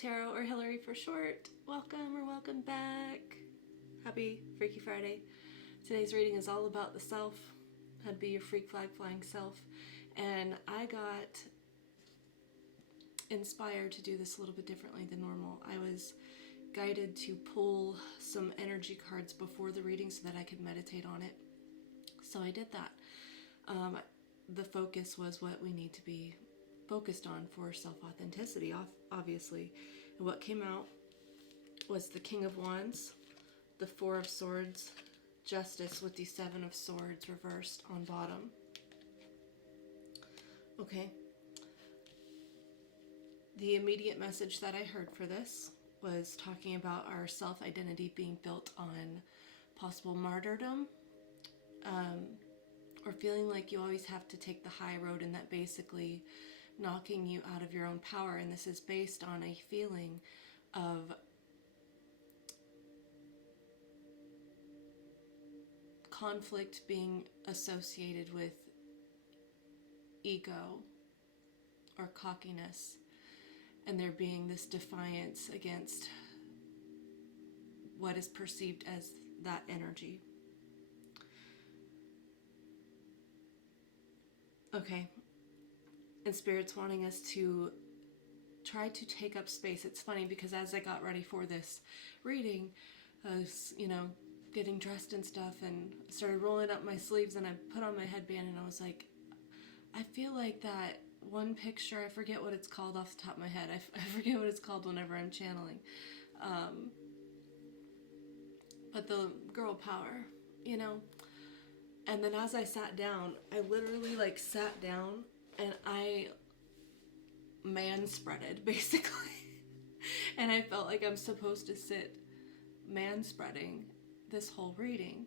Tarot, or Hillary for short. Welcome or welcome back. Happy Freaky Friday. Today's reading is all about the self, how to be your freak flag flying self. And I got inspired to do this a little bit differently than normal. I was guided to pull some energy cards before the reading so that I could meditate on it. So I did that. The focus was what we need to be focused on for self-authenticity, obviously. And what came out was the King of Wands, the Four of Swords, Justice with the Seven of Swords reversed on bottom. Okay. The immediate message that I heard for this was talking about our self-identity being built on possible martyrdom, or feeling like you always have to take the high road, and that basically knocking you out of your own power. And this is based on a feeling of conflict being associated with ego or cockiness, and there being this defiance against what is perceived as that energy. Okay, and Spirit's wanting us to try to take up space. It's funny because as I got ready for this reading, I was, getting dressed and stuff, and started rolling up my sleeves, and I put on my headband, and I was like, I feel like that one picture, I forget what it's called off the top of my head. I forget what it's called whenever I'm channeling. But the girl power, And then as I sat down, I literally sat down and I man-spreaded, basically. And I felt like I'm supposed to sit man-spreading this whole reading.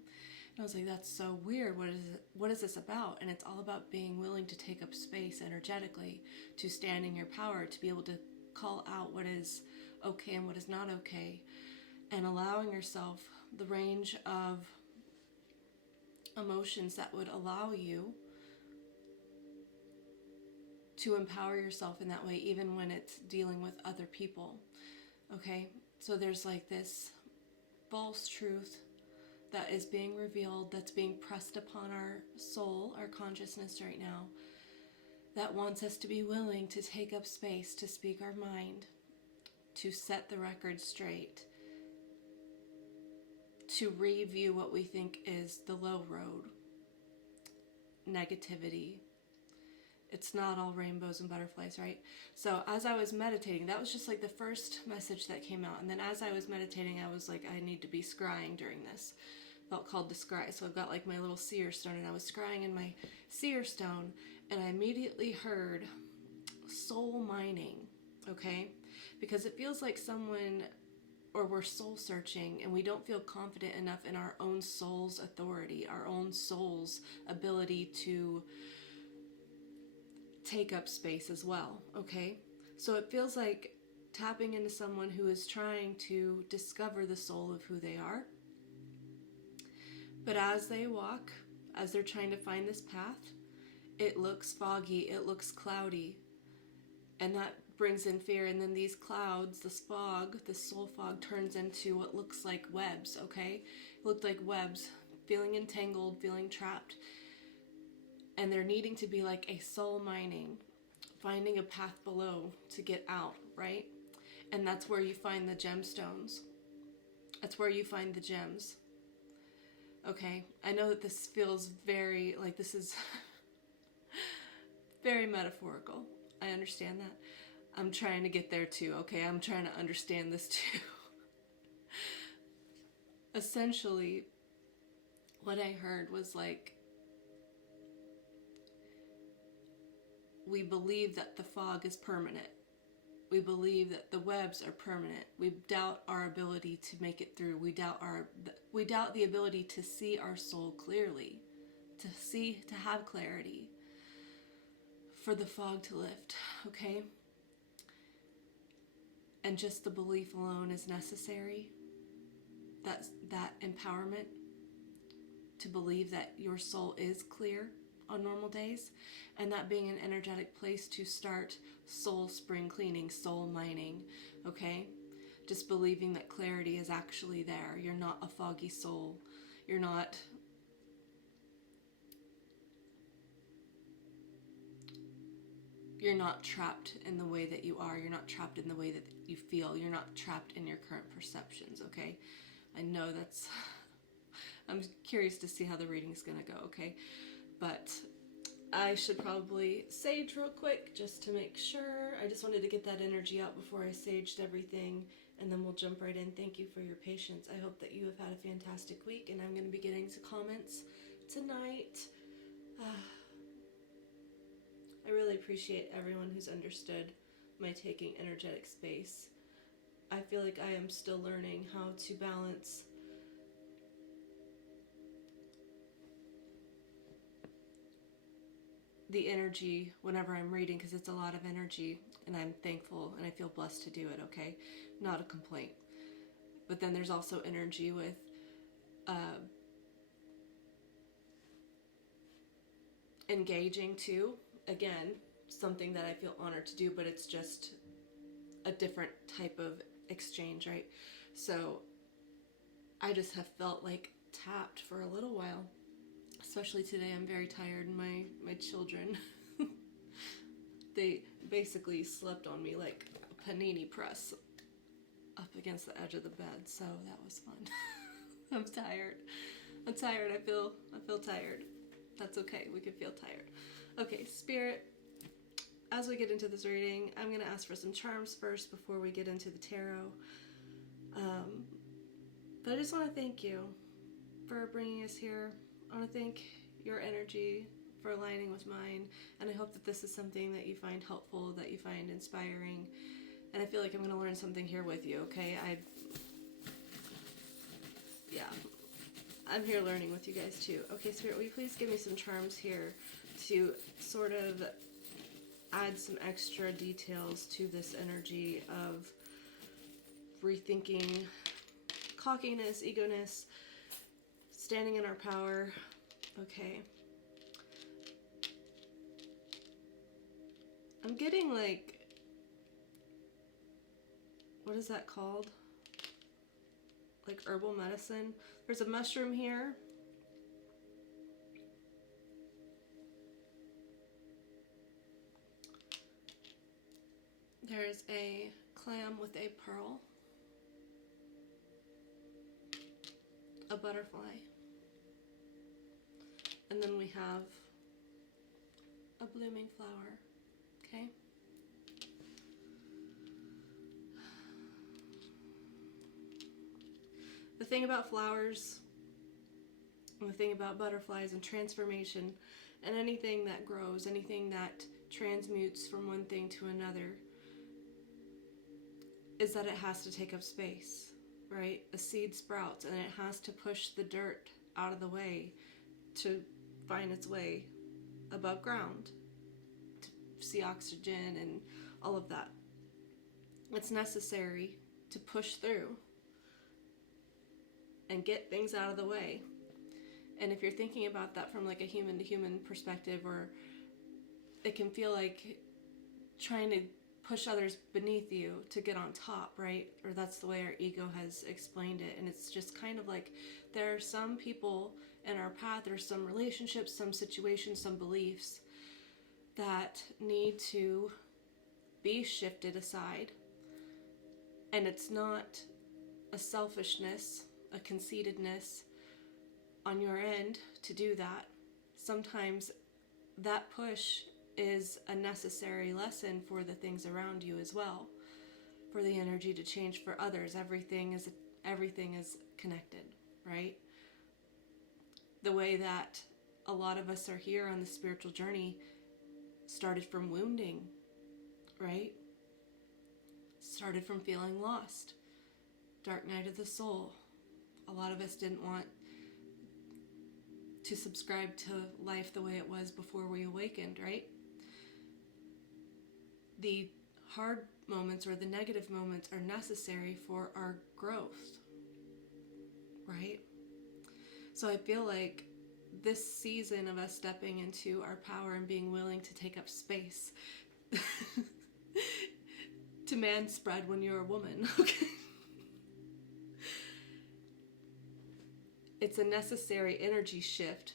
And I was like, that's so weird. What is this about? And it's all about being willing to take up space energetically, to stand in your power, to be able to call out what is okay and what is not okay, and allowing yourself the range of emotions that would allow you to empower yourself in that way, even when it's dealing with other people. Okay, so there's this false truth that is being revealed, that's being pressed upon our soul, our consciousness right now, that wants us to be willing to take up space, to speak our mind, to set the record straight, to review what we think is the low road, negativity. It's not all rainbows and butterflies, right? So as I was meditating, that was just the first message that came out. And then as I was meditating, I was like, I need to be scrying during this. Felt called to scry. So I've got my little seer stone, and I was scrying in my seer stone, and I immediately heard soul mining, okay? Because it feels like we're soul searching, and we don't feel confident enough in our own soul's authority, our own soul's ability to take up space as well, okay? So it feels like tapping into someone who is trying to discover the soul of who they are. But as they walk, as they're trying to find this path, it looks foggy, it looks cloudy, and that brings in fear. And then these clouds, this fog, this soul fog, turns into what looks like webs, okay? It looked like webs, feeling entangled, feeling trapped. And there needing to be a soul mining, finding a path below to get out, right? And that's where you find the gemstones. That's where you find the gems. Okay, I know that this feels very, this is very metaphorical. I understand that. I'm trying to get there too, okay? I'm trying to understand this too. Essentially, what I heard was we believe that the fog is permanent. We believe that the webs are permanent. We doubt our ability to make it through. We doubt the ability to see our soul clearly, to have clarity, for the fog to lift, okay? And just the belief alone is necessary. That empowerment to believe that your soul is clear, on normal days, and that being an energetic place to start soul spring cleaning, soul mining, okay? Just believing that clarity is actually there. You're not a foggy soul. You're not trapped in the way that you are. You're not trapped in the way that you feel. You're not trapped in your current perceptions, okay? I know that's... I'm curious to see how the reading's going to go, okay? But I should probably sage real quick just to make sure. I just wanted to get that energy out before I saged everything, and then we'll jump right in. Thank you for your patience. I hope that you have had a fantastic week, and I'm going to be getting to comments tonight. I really appreciate everyone who's understood my taking energetic space. I feel like I am still learning how to balance the energy whenever I'm reading, because it's a lot of energy, and I'm thankful and I feel blessed to do it, okay? Not a complaint. But then there's also energy with engaging too. Again, something that I feel honored to do, but it's just a different type of exchange, right? So I just have felt like tapped for a little while. Especially today, I'm very tired. My children, they basically slept on me like a panini press up against the edge of the bed. So that was fun. I'm tired. I feel tired. That's okay. We can feel tired. Okay, Spirit, as we get into this reading, I'm going to ask for some charms first before we get into the tarot. But I just want to thank you for bringing us here. I want to thank your energy for aligning with mine, and I hope that this is something that you find helpful, that you find inspiring, and I feel like I'm going to learn something here with you, okay? I'm here learning with you guys too. Okay, Spirit, will you please give me some charms here to sort of add some extra details to this energy of rethinking cockiness, egoness, standing in our power. Okay. I'm getting like, what is that called? Like herbal medicine. There's a mushroom here. There's a clam with a pearl. A butterfly. And then we have a blooming flower, okay? The thing about flowers, and the thing about butterflies and transformation, and anything that grows, anything that transmutes from one thing to another, is that it has to take up space, right? A seed sprouts and it has to push the dirt out of the way to find its way above ground, to see oxygen and all of that. It's necessary to push through and get things out of the way. And if you're thinking about that from like a human to human perspective, or it can feel like trying to push others beneath you to get on top, right? Or that's the way our ego has explained it. And it's just kind of like there are some people in our path, there's some relationships, some situations, some beliefs that need to be shifted aside. And it's not a selfishness, a conceitedness on your end to do that. Sometimes that push is a necessary lesson for the things around you as well, for the energy to change for others. Everything is connected, right? The way that a lot of us are here on the spiritual journey started from wounding, right? Started from feeling lost. Dark night of the soul. A lot of us didn't want to subscribe to life the way it was before we awakened, right? The hard moments or the negative moments are necessary for our growth, right? So I feel like this season of us stepping into our power and being willing to take up space to man spread when you're a woman, okay? It's a necessary energy shift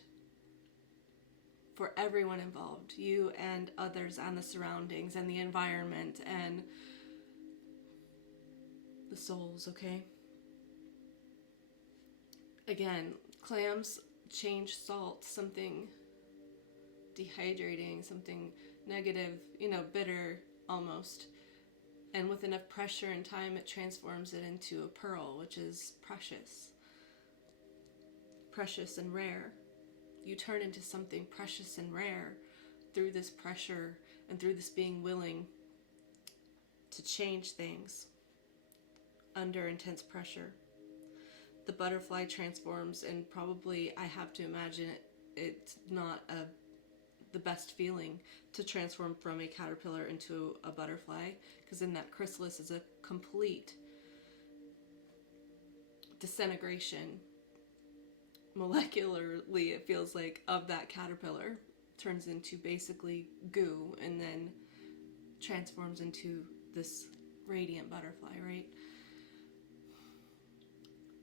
for everyone involved, you and others, and the surroundings and the environment and the souls, okay? Again, clams change salt, something dehydrating, something negative, bitter almost. And with enough pressure and time, it transforms it into a pearl, which is precious. Precious and rare. You turn into something precious and rare through this pressure and through this being willing to change things under intense pressure. The butterfly transforms, and probably, I have to imagine, it's not the best feeling to transform from a caterpillar into a butterfly, because in that chrysalis is a complete disintegration. Molecularly, it feels like, of that caterpillar, turns into basically goo, and then transforms into this radiant butterfly, right?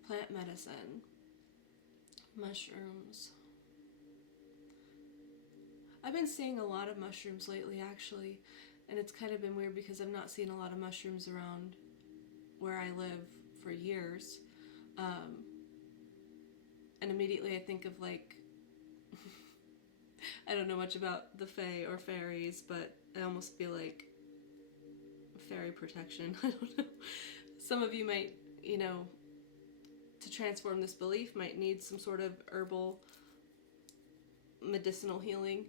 Plant medicine, mushrooms. I've been seeing a lot of mushrooms lately, actually, and it's kind of been weird because I've not seen a lot of mushrooms around where I live for years. And immediately I think of, like, I don't know much about the fae or fairies, but I almost feel like fairy protection. I don't know. Some of you might, to transform this belief, might need some sort of herbal medicinal healing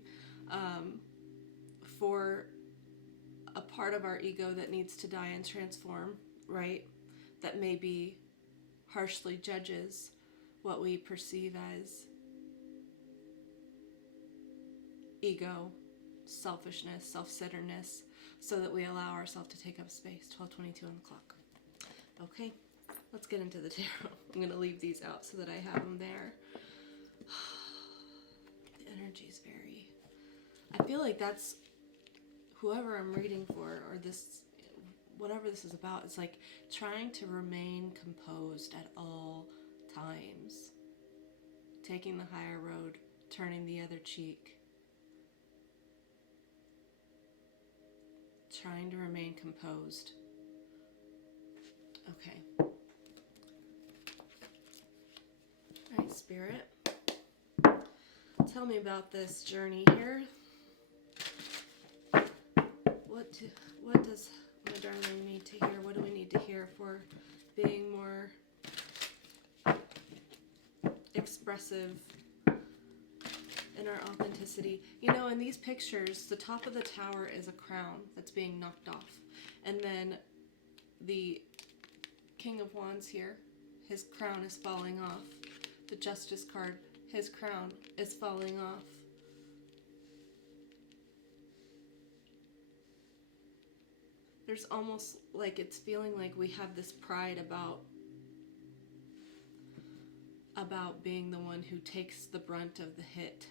for a part of our ego that needs to die and transform, right? That maybe harshly judges what we perceive as ego, selfishness, self-centeredness, so that we allow ourselves to take up space. 12:22 on the clock. Okay, let's get into the tarot. I'm going to leave these out so that I have them there. The energy is very... I feel like that's whoever I'm reading for, or this, whatever this is about, it's like trying to remain composed at all times. Taking the higher road, turning the other cheek. Trying to remain composed. Okay. Alright, Spirit. Tell me about this journey here. What does my darling need to hear? What do we need to hear for being more expressive in our authenticity? In these pictures, the top of the tower is a crown that's being knocked off. And then the King of Wands here, his crown is falling off. The Justice card, his crown is falling off. There's almost like it's feeling like we have this pride about being the one who takes the brunt of the hit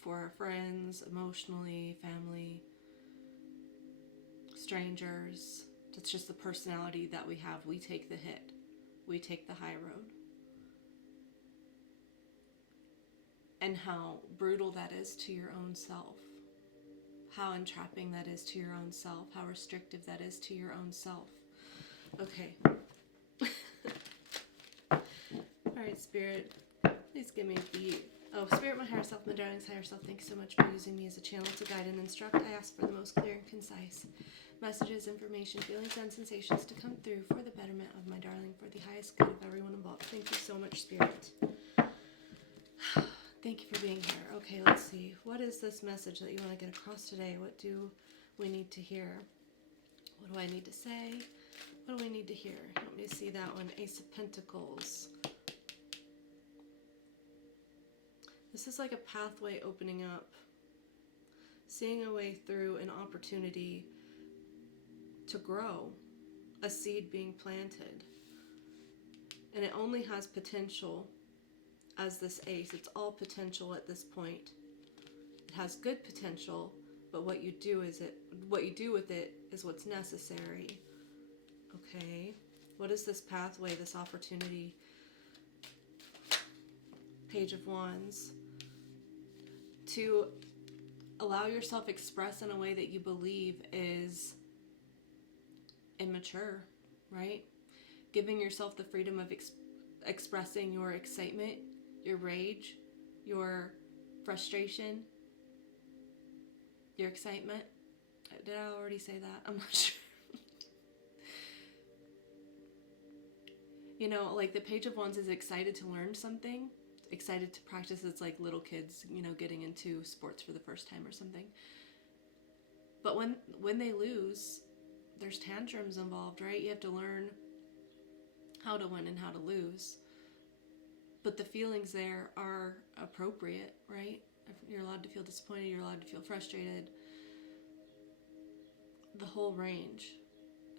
for our friends, emotionally, family, strangers. That's just the personality that we have. We take the hit. We take the high road. And how brutal that is to your own self. How entrapping that is to your own self. How restrictive that is to your own self. Okay. Alright, Spirit. Please give me the... Oh, Spirit, my higher self, my darling's higher self, thank you so much for using me as a channel to guide and instruct. I ask for the most clear and concise messages, information, feelings, and sensations to come through for the betterment of my darling, for the highest good of everyone involved. Thank you so much, Spirit. Thank you for being here. Okay, let's see. What is this message that you want to get across today? What do we need to hear? What do I need to say? What do we need to hear? Let me see that one. Ace of Pentacles. This is like a pathway opening up. Seeing a way through an opportunity to grow. A seed being planted. And it only has potential as this ace. It's all potential at this point. It has good potential, but what you do with it is what's necessary. Okay. What is this pathway, this opportunity? Page of Wands. To allow yourself express in a way that you believe is immature, right? Giving yourself the freedom of expressing your excitement, your rage, your frustration, your excitement. Did I already say that? I'm not sure. You know, like the Page of Wands is excited to learn something, excited to practice. It's like little kids, you know, getting into sports for the first time or something. But when they lose, there's tantrums involved, right? You have to learn how to win and how to lose. But the feelings there are appropriate, right? You're allowed to feel disappointed, you're allowed to feel frustrated. The whole range.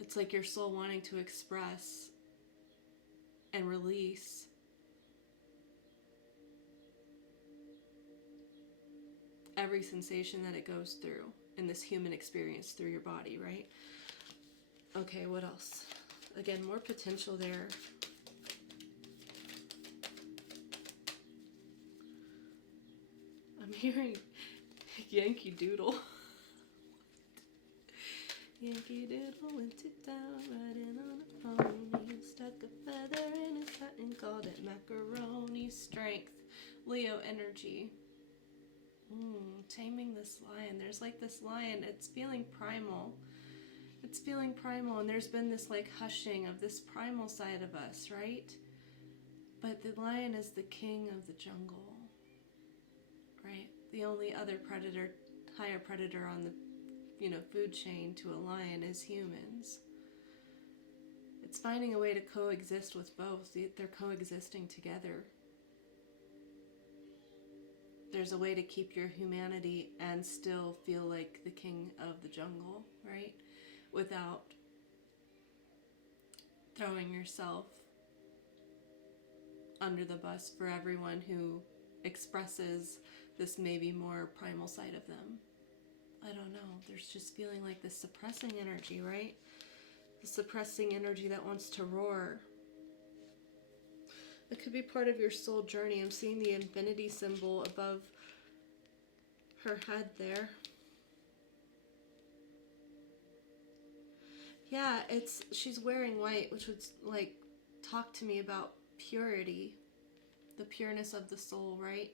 It's like your soul wanting to express and release every sensation that it goes through in this human experience through your body, right? Okay, what else? Again, more potential there. I'm hearing Yankee Doodle. Yankee Doodle went to town riding on a pony, stuck a feather in his hat and called it macaroni. Strength, Leo energy. Taming this lion. There's like this lion, it's feeling primal. It's feeling primal, and there's been this like hushing of this primal side of us, right? But the lion is the king of the jungle, right? The only other predator, higher predator on the, you know, food chain to a lion is humans. It's finding a way to coexist with both. They're coexisting together. There's a way to keep your humanity and still feel like the king of the jungle, right? Without throwing yourself under the bus for everyone who expresses this maybe more primal side of them. I don't know. There's just feeling like this suppressing energy, right? The suppressing energy that wants to roar. It could be part of your soul journey. I'm seeing the infinity symbol above her head there. Yeah, she's wearing white, which would like talk to me about purity, the pureness of the soul, right?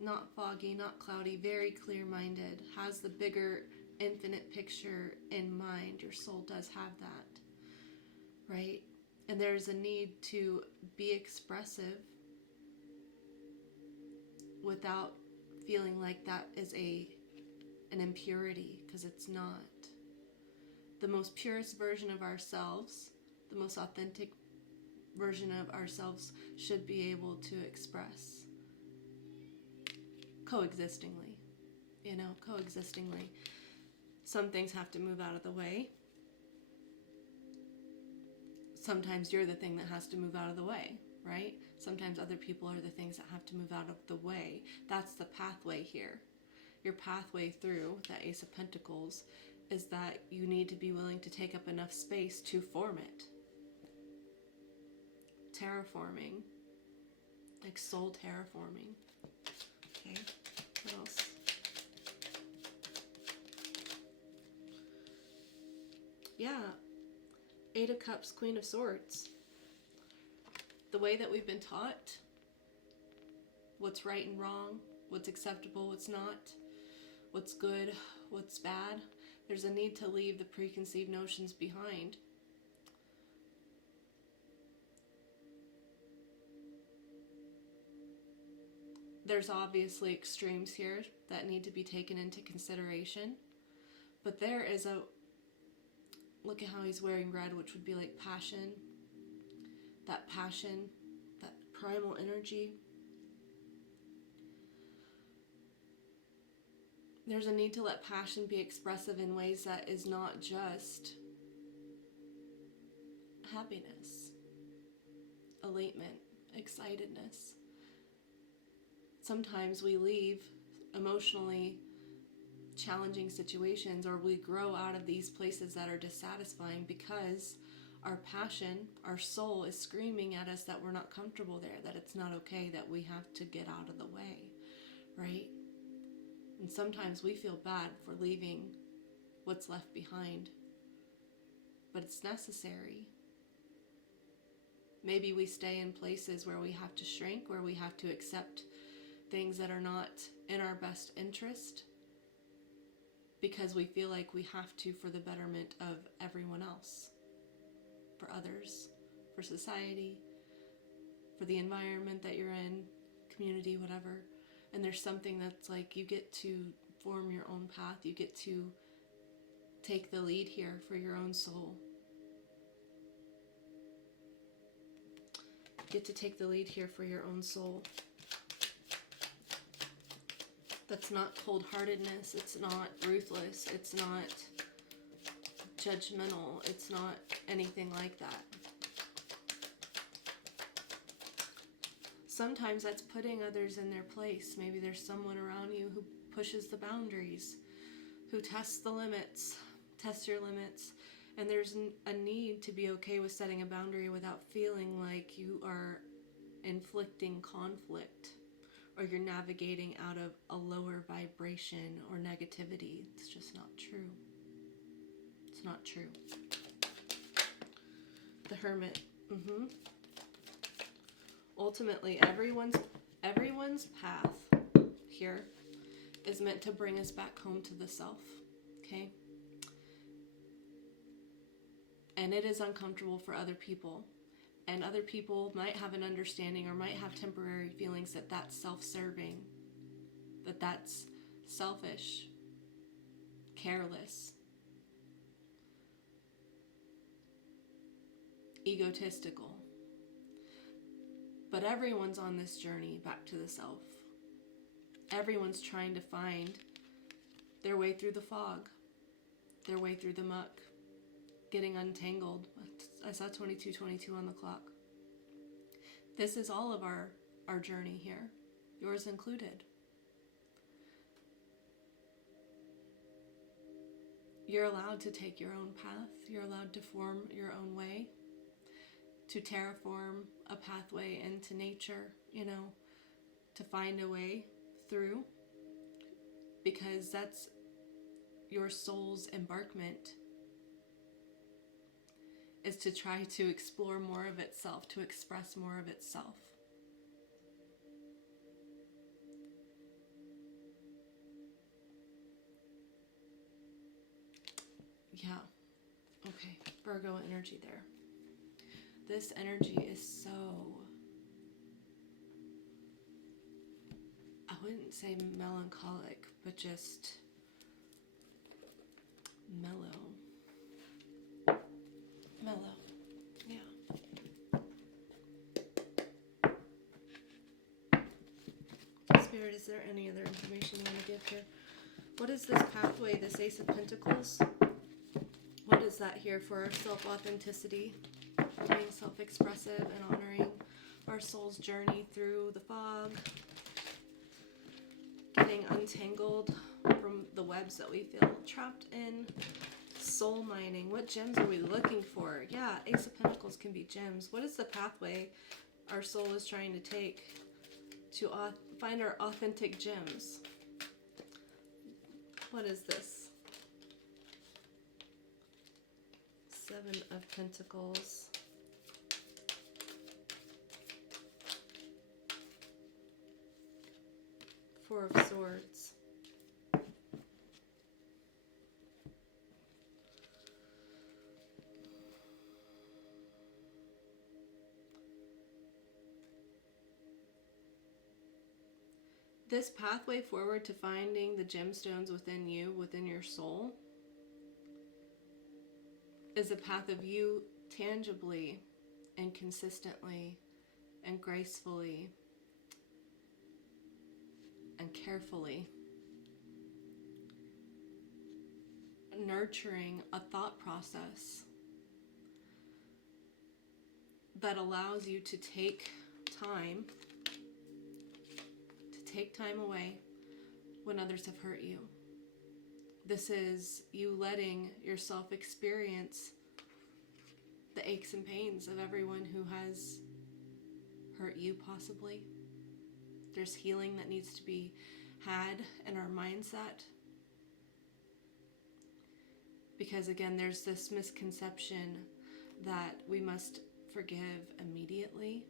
Not foggy, not cloudy, very clear-minded, has the bigger infinite picture in mind. Your soul does have that, right? And there's a need to be expressive without feeling like that is an impurity, because it's not. The most purest version of ourselves, the most authentic version of ourselves should be able to express coexistingly, you know, coexistingly. Some things have to move out of the way. Sometimes you're the thing that has to move out of the way, right? Sometimes other people are the things that have to move out of the way. That's the pathway here. Your pathway through that Ace of Pentacles is that you need to be willing to take up enough space to form it. Terraforming. Like soul terraforming. Okay, what else? Yeah. Eight of Cups, Queen of Swords. The way that we've been taught, what's right and wrong, what's acceptable, what's not, what's good, what's bad. There's a need to leave the preconceived notions behind. There's obviously extremes here that need to be taken into consideration. But there is look at how he's wearing red, which would be like passion, that primal energy. There's a need to let passion be expressive in ways that is not just happiness, elatement, excitedness. sometimes we leave emotionally challenging situations, or we grow out of these places that are dissatisfying because our passion, our soul is screaming at us that we're not comfortable there, that it's not okay, that we have to get out of the way, right? And sometimes we feel bad for leaving what's left behind, but it's necessary. Maybe we stay in places where we have to shrink, where we have to accept things that are not in our best interest, because we feel like we have to for the betterment of everyone else, for others, for society, for the environment that you're in, community, whatever. And there's something that's like, you get to form your own path. You get to take the lead here for your own soul. You get to take the lead here for your own soul. That's not cold-heartedness. It's not ruthless. It's not judgmental. It's not anything like that. Sometimes that's putting others in their place. Maybe there's someone around you who pushes the boundaries, who tests the limits, tests your limits. And there's a need to be okay with setting a boundary without feeling like you are inflicting conflict, or you're navigating out of a lower vibration or negativity. It's just not true. It's not true. The Hermit. Ultimately, everyone's path here is meant to bring us back home to the self. Okay? And it is uncomfortable for other people. And other people might have an understanding or might have temporary feelings that that's self-serving, that that's selfish, careless, egotistical. But everyone's on this journey back to the self. Everyone's trying to find their way through the fog, their way through the muck, getting untangled. I saw 22:22 on the clock. This is all of our journey here, yours included. You're allowed to take your own path. You're allowed to form your own way, to terraform a pathway into nature, to find a way through, because that's your soul's embarkment, is to try to explore more of itself, to express more of itself. Yeah. Okay. Virgo energy there. This energy is so, I wouldn't say melancholic, but just mellow. Mellow. Yeah. Spirit, is there any other information you want to give here? What is this pathway, this Ace of Pentacles? What is that here for our self-authenticity? Being self-expressive and honoring our soul's journey through the fog. Getting untangled from the webs that we feel trapped in. Soul mining. What gems are we looking for? Yeah, Ace of Pentacles can be gems. What is the pathway our soul is trying to take to find our authentic gems? What is this? Seven of Pentacles. Four of Swords. This pathway forward to finding the gemstones within you, within your soul, is a path of you tangibly and consistently and gracefully and carefully nurturing a thought process that allows you to take time take time away when others have hurt you. This is you letting yourself experience the aches and pains of everyone who has hurt you, possibly. There's healing that needs to be had in our mindset. Because again, there's this misconception that we must forgive immediately.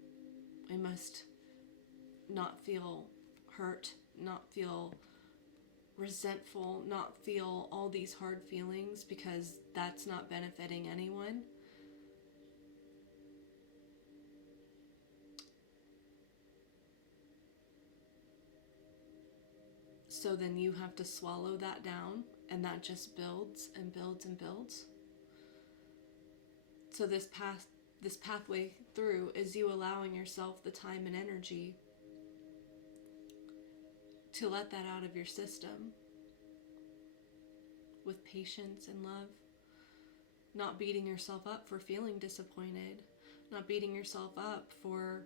We must not feel hurt, not feel resentful, not feel all these hard feelings, because that's not benefiting anyone. So then you have to swallow that down, and that just builds and builds and builds. So this pathway through is you allowing yourself the time and energy to let that out of your system with patience and love. Not beating yourself up for feeling disappointed. Not beating yourself up for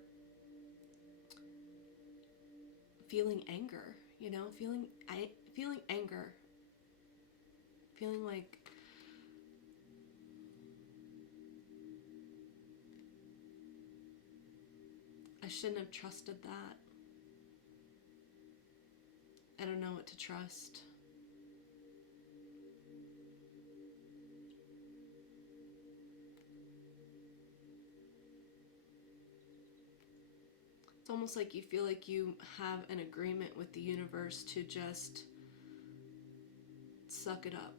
feeling anger. Feeling anger. Feeling like I shouldn't have trusted that. I don't know what to trust. It's almost like you feel like you have an agreement with the universe to just suck it up.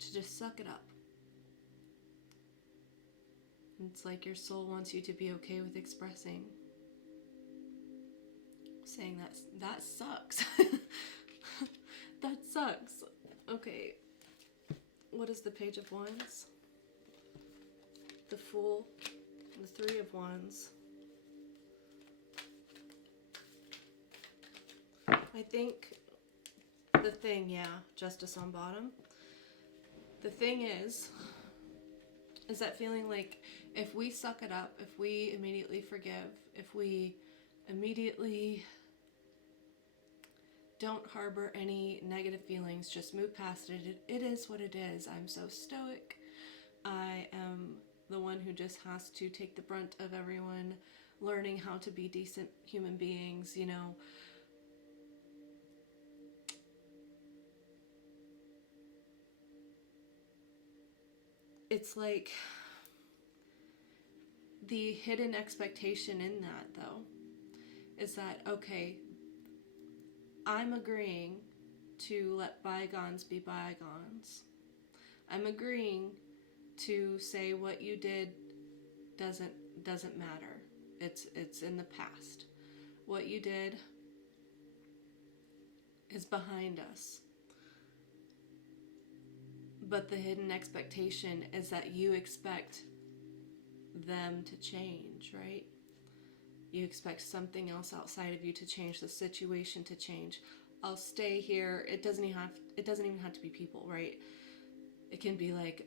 To just suck it up. It's like your soul wants you to be okay with expressing. Saying that sucks. That sucks. Okay. What is the Page of Wands? The Fool. The Three of Wands. I think the thing, Justice on bottom. The thing is that feeling like if we suck it up, if we immediately forgive, if we immediately don't harbor any negative feelings, just move past it. It is what it is. I'm so stoic. I am the one who just has to take the brunt of everyone learning how to be decent human beings, It's like the hidden expectation in that, though, is that, okay, I'm agreeing to let bygones be bygones. I'm agreeing to say what you did doesn't matter. It's in the past. What you did is behind us. But the hidden expectation is that you expect them to change, right? You expect something else outside of you to change, the situation to change. I'll stay here. It doesn't even have to be people, right? It can be like,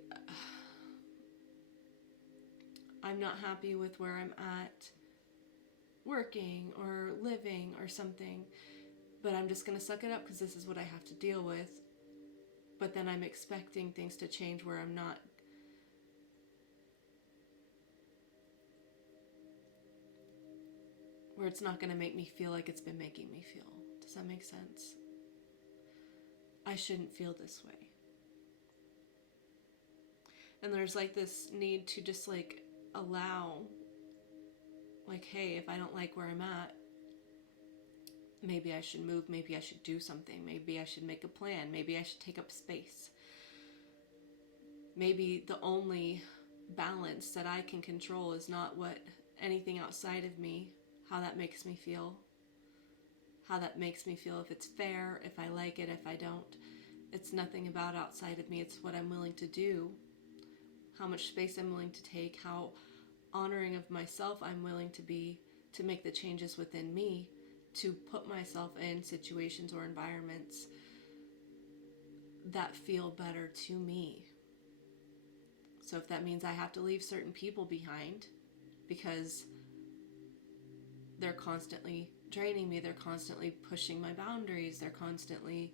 I'm not happy with where I'm at working or living or something, but I'm just going to suck it up because this is what I have to deal with. But then I'm expecting things to change where I'm not. Where it's not going to make me feel like it's been making me feel. Does that make sense? I shouldn't feel this way. And there's like this need to just like allow, like, hey, if I don't like where I'm at, maybe I should move, maybe I should do something, maybe I should make a plan, maybe I should take up space. Maybe the only balance that I can control is not what anything outside of me, how that makes me feel, if it's fair, if I like it, if I don't. It's nothing about outside of me, it's what I'm willing to do, how much space I'm willing to take, how honoring of myself I'm willing to be to make the changes within me, to put myself in situations or environments that feel better to me. So if that means I have to leave certain people behind because they're constantly draining me. They're constantly pushing my boundaries. They're constantly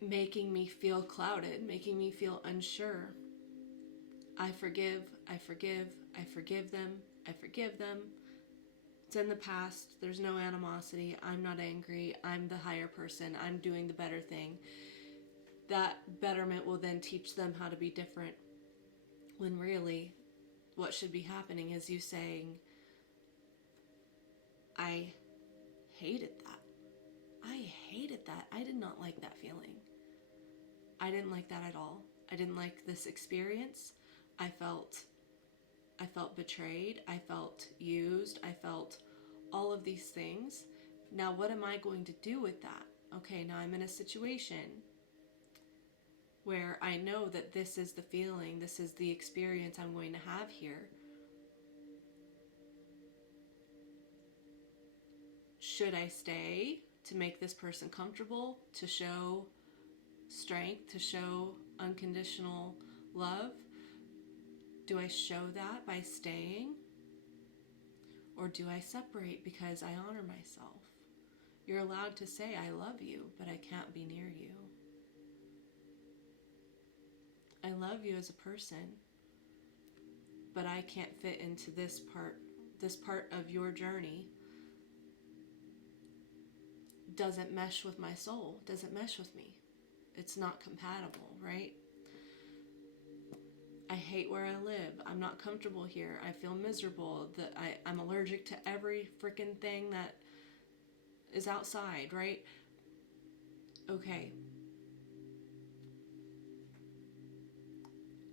making me feel clouded, making me feel unsure. I forgive, I forgive, I forgive them, I forgive them. It's in the past. There's no animosity. I'm not angry. I'm the higher person. I'm doing the better thing. That betterment will then teach them how to be different. When really, what should be happening is you saying, I hated that. I hated that. I did not like that feeling. I didn't like that at all. I didn't like this experience. I felt betrayed. I felt used. I felt all of these things. Now, what am I going to do with that? Okay, now I'm in a situation where I know that this is the feeling, this is the experience I'm going to have here. Should I stay to make this person comfortable, to show strength, to show unconditional love? Do I show that by staying? Or do I separate because I honor myself? You're allowed to say, I love you, but I can't be near you. I love you as a person, but I can't fit into this part of your journey. Doesn't mesh with my soul, doesn't mesh with me. It's not compatible, right? I hate where I live. I'm not comfortable here. I feel miserable. I'm allergic to every freaking thing that is outside, right? Okay.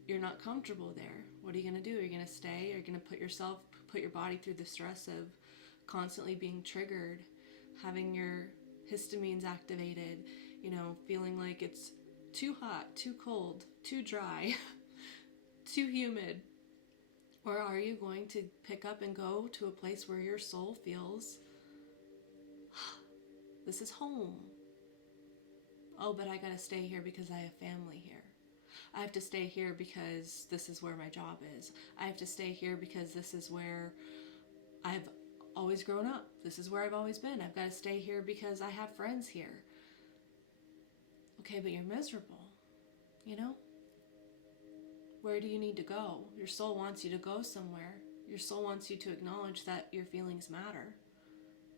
You're not comfortable there. What are you going to do? Are you going to stay? Are you going to put your body through the stress of constantly being triggered, having your histamines activated, feeling like it's too hot, too cold, too dry, too humid? Or are you going to pick up and go to a place where your soul feels, this is home? Oh, but I gotta stay here because I have family here. I have to stay here because this is where my job is. I have to stay here because this is where I've always grown up. This is where I've always been. I've got to stay here because I have friends here. Okay, but you're miserable, Where do you need to go? Your soul wants you to go somewhere. Your soul wants you to acknowledge that your feelings matter,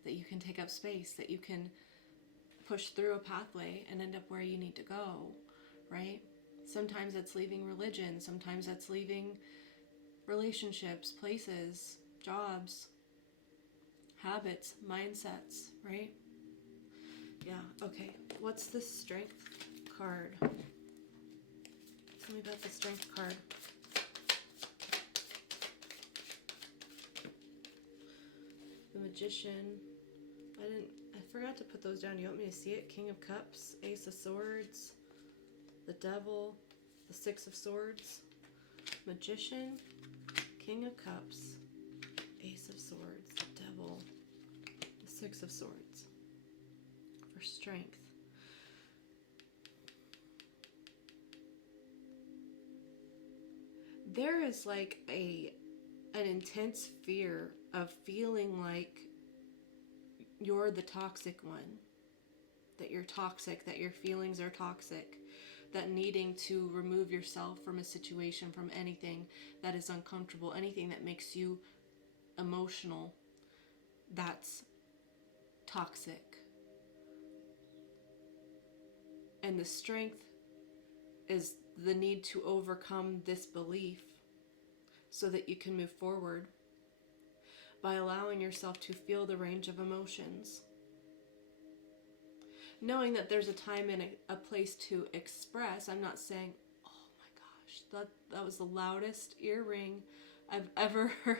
that you can take up space, that you can push through a pathway and end up where you need to go, right? Sometimes that's leaving religion. Sometimes that's leaving relationships, places, jobs, habits, mindsets, right? Yeah, okay. What's the strength card? Tell me about the strength card. The Magician. I forgot to put those down. You want me to see it? King of Cups, Ace of Swords, the Devil, the Six of Swords, Magician, King of Cups, Ace of Swords, the Devil, the Six of Swords. For strength. There is like an intense fear of feeling like you're the toxic one, that you're toxic, that your feelings are toxic, that needing to remove yourself from a situation, from anything that is uncomfortable, anything that makes you emotional, that's toxic. And the strength is the need to overcome this belief so that you can move forward by allowing yourself to feel the range of emotions. Knowing that there's a time and a place to express. I'm not saying, oh my gosh, that was the loudest ear ring I've ever heard.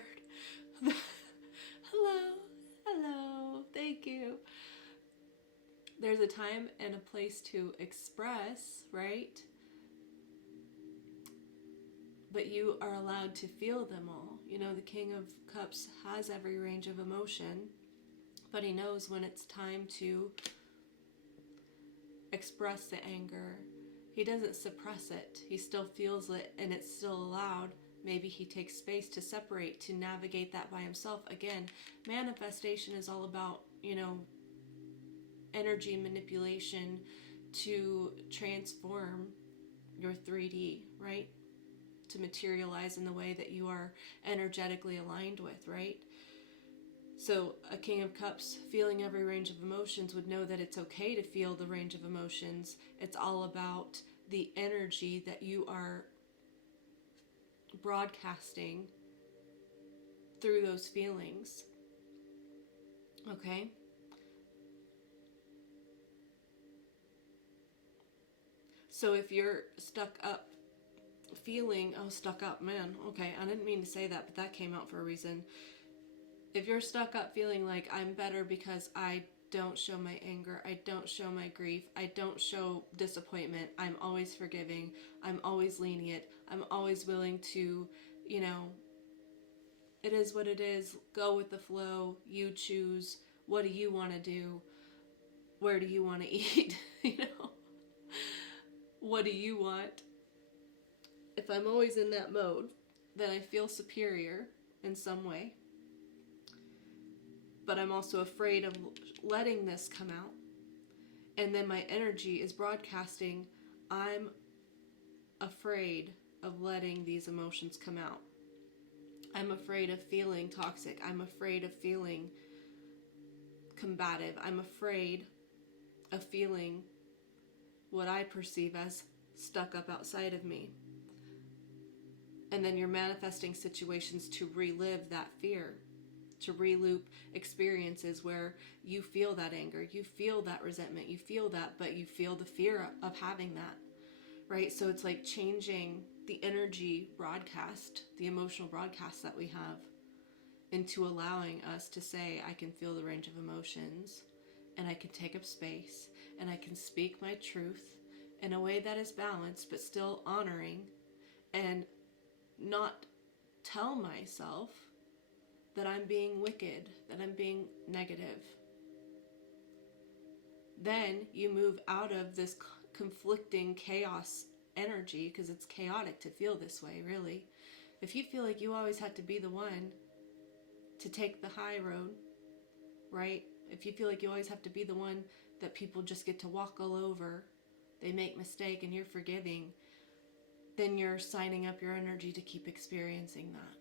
Hello, thank you. There's a time and a place to express, right? But you are allowed to feel them all. The King of Cups has every range of emotion, but he knows when it's time to express the anger. He doesn't suppress it. He still feels it and it's still allowed, Maybe he takes space to separate, to navigate that by himself. Again, manifestation is all about, energy manipulation to transform your 3D, right? To materialize in the way that you are energetically aligned with, right? So a King of Cups feeling every range of emotions would know that it's okay to feel the range of emotions. It's all about the energy that you are broadcasting through those feelings. Okay? So if you're stuck up feeling, stuck up, man, okay, I didn't mean to say that, but that came out for a reason. If you're stuck up feeling like I'm better because I don't show my anger, I don't show my grief, I don't show disappointment, I'm always forgiving, I'm always lenient, I'm always willing to, it is what it is, go with the flow, you choose, what do you want to do, where do you want to eat, what do you want? If I'm always in that mode, then I feel superior in some way. But I'm also afraid of letting this come out. And then my energy is broadcasting, I'm afraid of letting these emotions come out. I'm afraid of feeling toxic. I'm afraid of feeling combative. I'm afraid of feeling what I perceive as stuck up outside of me. And then you're manifesting situations to relive that fear, to reloop experiences where you feel that anger, you feel that resentment, you feel that, but you feel the fear of having that, right? So it's like changing the energy broadcast, the emotional broadcast that we have, into allowing us to say, I can feel the range of emotions, and I can take up space, and I can speak my truth in a way that is balanced, but still honoring, and not tell myself that I'm being wicked, that I'm being negative. Then you move out of this conflicting chaos energy, because it's chaotic to feel this way, really. If you feel like you always have to be the one to take the high road, right? If you feel like you always have to be the one that people just get to walk all over, they make mistake and you're forgiving, then you're signing up your energy to keep experiencing that.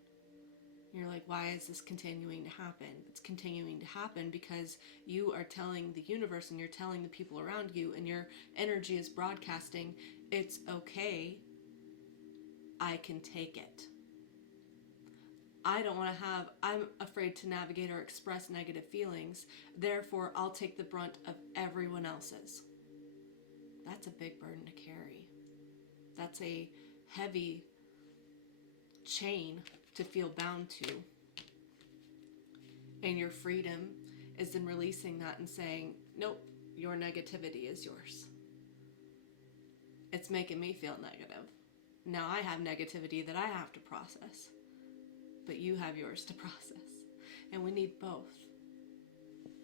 You're like, why is this continuing to happen? It's continuing to happen because you are telling the universe and you're telling the people around you, and your energy is broadcasting, it's okay, I can take it. I'm afraid to navigate or express negative feelings, therefore I'll take the brunt of everyone else's. That's a big burden to carry. That's a heavy chain to feel bound to. And your freedom is in releasing that and saying, nope, your negativity is yours. It's making me feel negative. Now I have negativity that I have to process, but you have yours to process. And we need both.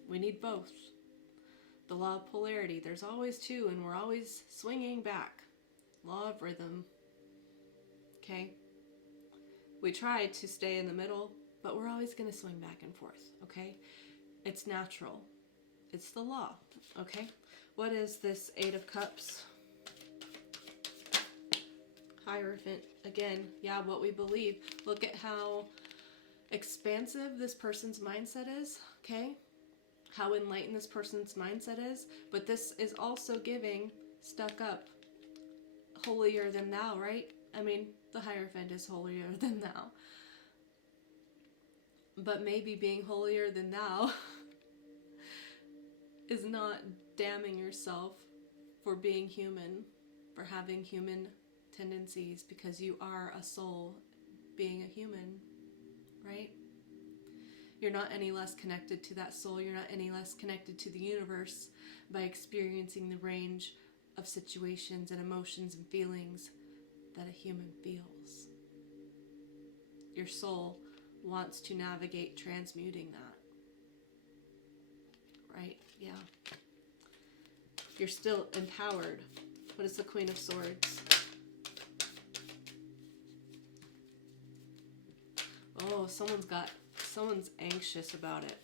We need both. The law of polarity, there's always two, and we're always swinging back. Law of rhythm. Okay? We try to stay in the middle, but we're always going to swing back and forth, okay? It's natural. It's the law, okay? What is this Eight of Cups? Hierophant. Again, yeah, what we believe. Look at how expansive this person's mindset is, okay? How enlightened this person's mindset is. But this is also giving stuck up, holier than thou, right? I mean, the Hierophant is holier than thou. But maybe being holier than thou is not damning yourself for being human, for having human tendencies, because you are a soul being a human, right? You're not any less connected to that soul. You're not any less connected to the universe by experiencing the range of situations and emotions and feelings that a human feels. Your soul wants to navigate transmuting that. Right? Yeah. You're still empowered. What is the Queen of Swords? Oh, someone's anxious about it.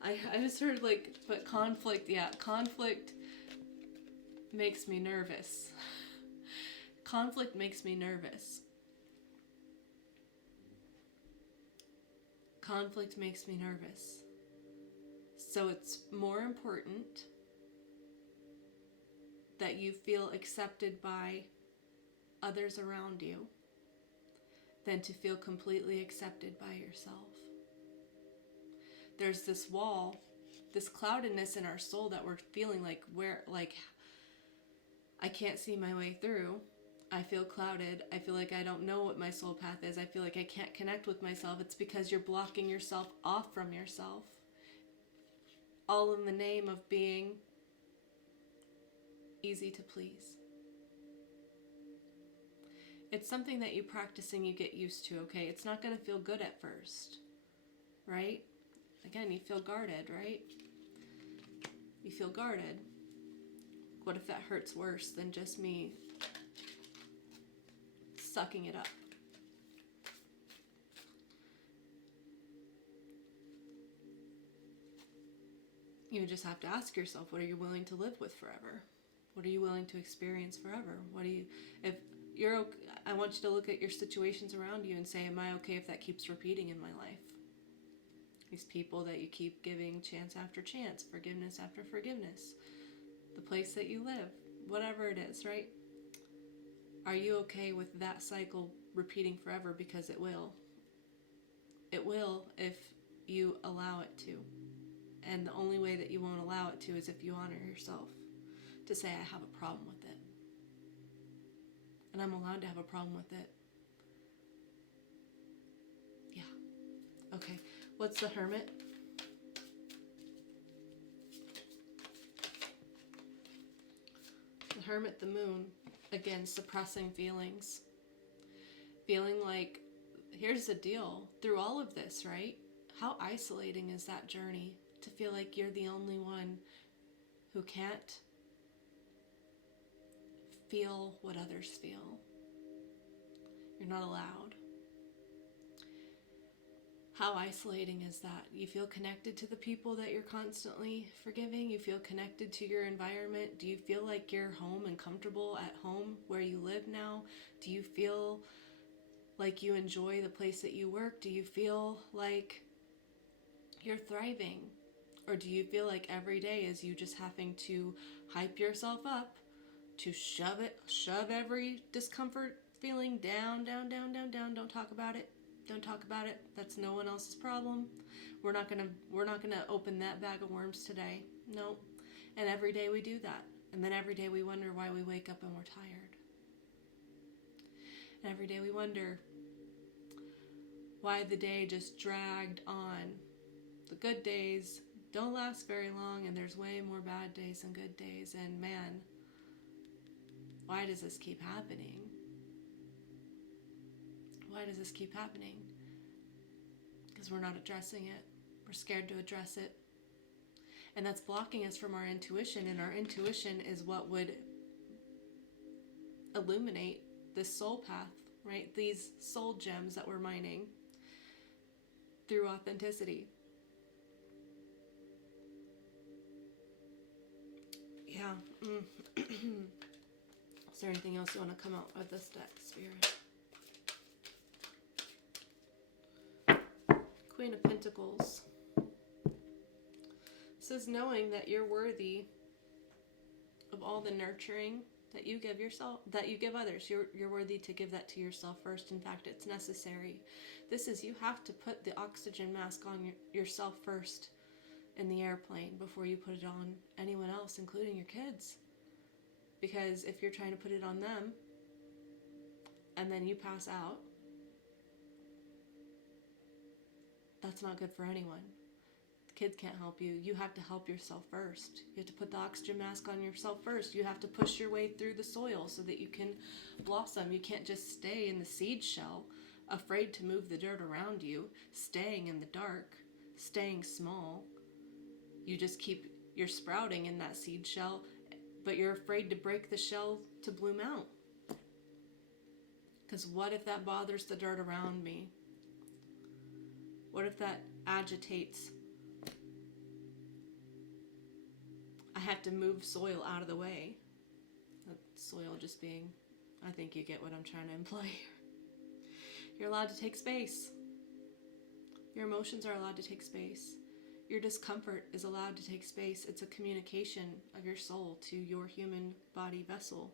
I just heard like, but conflict, yeah, conflict makes me nervous. Conflict makes me nervous. Conflict makes me nervous. So it's more important that you feel accepted by others around you than to feel completely accepted by yourself. There's this wall, this cloudedness in our soul that we're feeling like I can't see my way through. I feel clouded. I feel like I don't know what my soul path is. I feel like I can't connect with myself. It's because you're blocking yourself off from yourself. All in the name of being easy to please. It's something that you practice and you get used to, okay? It's not going to feel good at first, right? Again, you feel guarded, right? You feel guarded. What if that hurts worse than just me sucking it up? You just have to ask yourself, what are you willing to live with forever? What are you willing to experience forever? If you're okay, I want you to look at your situations around you and say, am I okay if that keeps repeating in my life? These people that you keep giving chance after chance, forgiveness after forgiveness, the place that you live, whatever it is, right? Are you okay with that cycle repeating forever? Because it will. It will if you allow it to. And the only way that you won't allow it to is if you honor yourself. To say, I have a problem with it. And I'm allowed to have a problem with it. Yeah. Okay. What's the Hermit? The Hermit, the Moon. Again, suppressing feelings. Feeling like, here's the deal. Through all of this, right? How isolating is that journey? To feel like you're the only one who can't feel what others feel. You're not allowed. How isolating is that? You feel connected to the people that you're constantly forgiving? You feel connected to your environment? Do you feel like you're home and comfortable at home where you live now? Do you feel like you enjoy the place that you work? Do you feel like you're thriving? Or do you feel like every day is you just having to hype yourself up to shove every discomfort feeling down, down, down, down, down. Don't talk about it. Don't talk about it. That's no one else's problem. We're not gonna open that bag of worms today. No. And every day we do that. And then every day we wonder why we wake up and we're tired. And every day we wonder why the day just dragged on. The good days don't last very long, and there's way more bad days than good days. And man, why does this keep happening? Why does this keep happening? Because we're not addressing it. We're scared to address it. And that's blocking us from our intuition, and our intuition is what would illuminate this soul path, right? These soul gems that we're mining through authenticity. Yeah. Is there anything else you want to come out of this deck, Spirit? Queen of Pentacles. This is knowing that you're worthy of all the nurturing that you give yourself, that you give others. You're worthy to give that to yourself first. In fact, it's necessary. This is, you have to put the oxygen mask on yourself first in the airplane before you put it on anyone else, including your kids. Because if you're trying to put it on them and then you pass out, that's not good for anyone. The kids can't help you. You have to help yourself first. You have to put the oxygen mask on yourself first. You have to push your way through the soil so that you can blossom. You can't just stay in the seed shell, afraid to move the dirt around you, staying in the dark, staying small. You're sprouting in that seed shell, but you're afraid to break the shell to bloom out. Because what if that bothers the dirt around me? What if that agitates? I have to move soil out of the way. The soil just being, I think you get what I'm trying to imply here. You're allowed to take space. Your emotions are allowed to take space. Your discomfort is allowed to take space. It's a communication of your soul to your human body vessel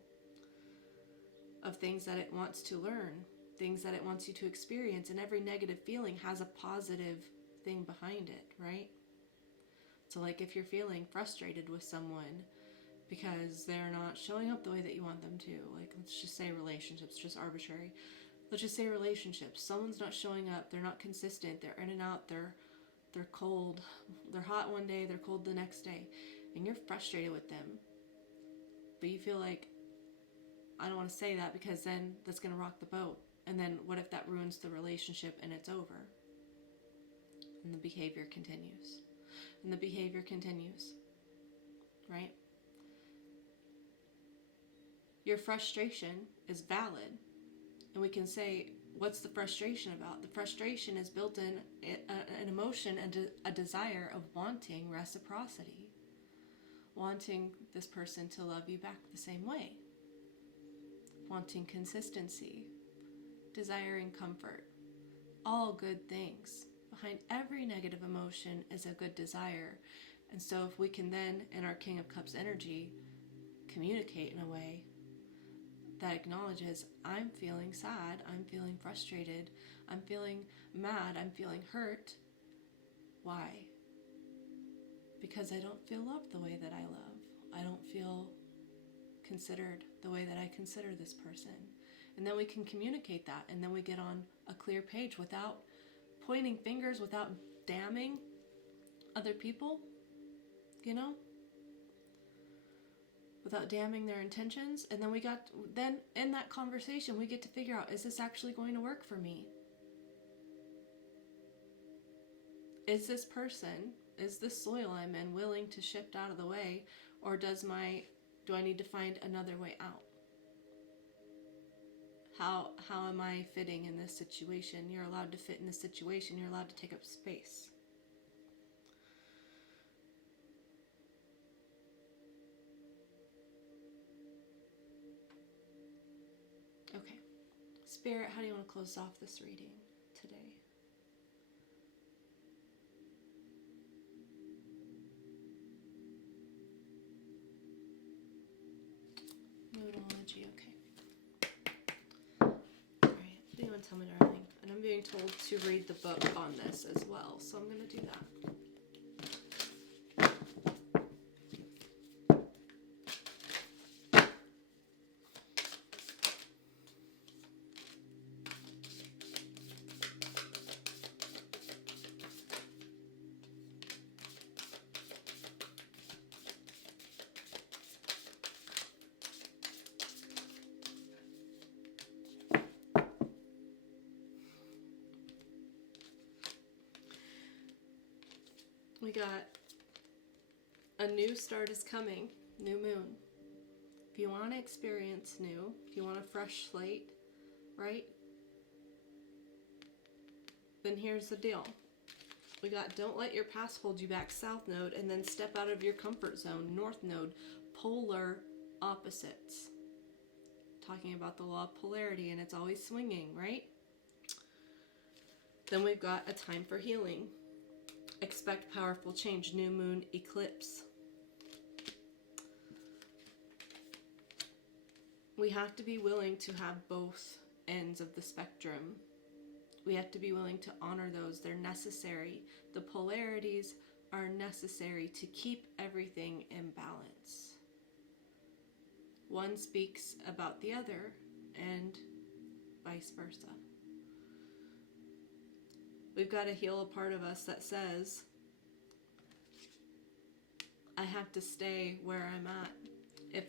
of things that it wants to learn, things that it wants you to experience, and every negative feeling has a positive thing behind it, right? So like if you're feeling frustrated with someone because they're not showing up the way that you want them to, like let's just say relationships, just arbitrary. Let's just say relationships. Someone's not showing up, they're not consistent, they're in and out, they're cold, they're hot one day, they're cold the next day, and you're frustrated with them. But you feel like, I don't want to say that because then that's going to rock the boat. And then what if that ruins the relationship and it's over? And the behavior continues. And the behavior continues. Right? Your frustration is valid. And we can say, what's the frustration about? The frustration is built in an emotion and a desire of wanting reciprocity. Wanting this person to love you back the same way. Wanting consistency. Desiring comfort. All good things. Behind every negative emotion is a good desire. And so if we can then, in our King of Cups energy, communicate in a way that acknowledges, I'm feeling sad, I'm feeling frustrated, I'm feeling mad, I'm feeling hurt. Why? Because I don't feel loved the way that I love. I don't feel considered the way that I consider this person. And then we can communicate that, and then we get on a clear page without pointing fingers, without damning other people, without damning their intentions. And then in that conversation we get to figure out, is this actually going to work for me? Is this person, is this soil I'm in willing to shift out of the way, or do I need to find another way out? How am I fitting in this situation? You're allowed to fit in this situation. You're allowed to take up space. Okay. Spirit, how do you want to close off this reading today? Nodology, okay. Tell me, darling. And I'm being told to read the book on this as well, so I'm going to do that. We got a new start is coming, new moon. If you want to experience new, if you want a fresh slate, right? Then here's the deal. We got don't let your past hold you back, south node, and then step out of your comfort zone, north node, polar opposites. Talking about the law of polarity, and it's always swinging, right? Then we've got a time for healing. Expect powerful change, new moon, eclipse. We have to be willing to have both ends of the spectrum. We have to be willing to honor those. They're necessary. The polarities are necessary to keep everything in balance. One speaks about the other and vice versa. We've got to heal a part of us that says, I have to stay where I'm at. If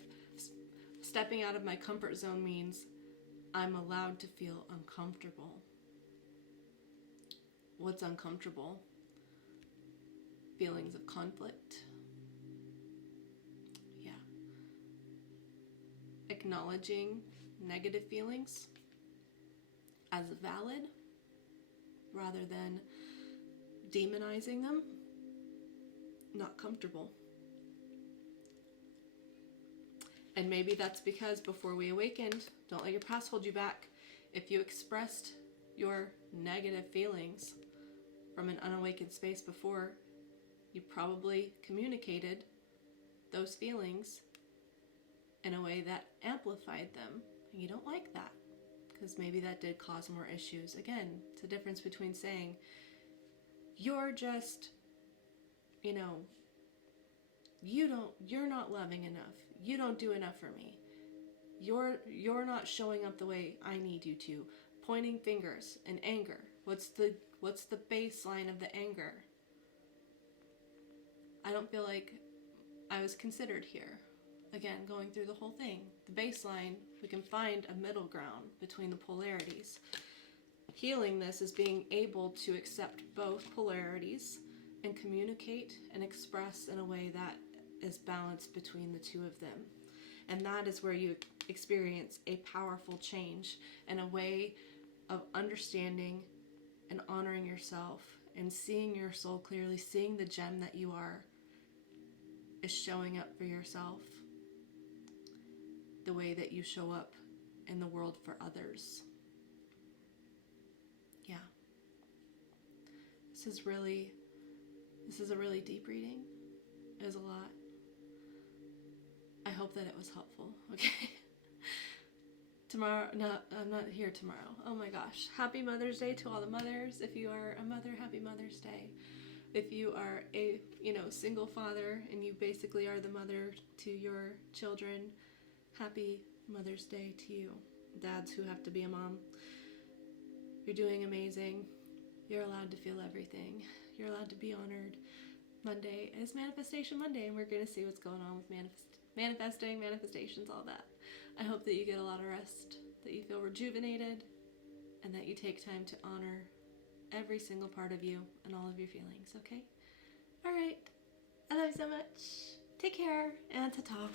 stepping out of my comfort zone means I'm allowed to feel uncomfortable. What's uncomfortable? Feelings of conflict. Yeah. Acknowledging negative feelings as valid, rather than demonizing them, not comfortable. And maybe that's because before we awakened, don't let your past hold you back. If you expressed your negative feelings from an unawakened space before, you probably communicated those feelings in a way that amplified them. And you don't like that, because maybe that did cause more issues. Again, it's the difference between saying, you're just, you're not loving enough. You don't do enough for me. You're not showing up the way I need you to. Pointing fingers and anger. What's the baseline of the anger? I don't feel like I was considered here. Again, going through the whole thing. The baseline, we can find a middle ground between the polarities. Healing this is being able to accept both polarities and communicate and express in a way that is balanced between the two of them. And that is where you experience a powerful change and a way of understanding and honoring yourself and seeing your soul clearly, seeing the gem that you are, is showing up for yourself the way that you show up in the world for others. Yeah. This is a really deep reading. It was a lot. I hope that it was helpful. Okay. Tomorrow, no, I'm not here tomorrow. Oh my gosh. Happy Mother's Day to all the mothers. If you are a mother, happy Mother's Day. If you are a, single father and you basically are the mother to your children, happy Mother's Day to you. Dads who have to be a mom. You're doing amazing. You're allowed to feel everything. You're allowed to be honored. Monday is Manifestation Monday, and we're going to see what's going on with manifestations, all that. I hope that you get a lot of rest, that you feel rejuvenated, and that you take time to honor every single part of you and all of your feelings, okay? All right. I love you so much. Take care, and ta-ta.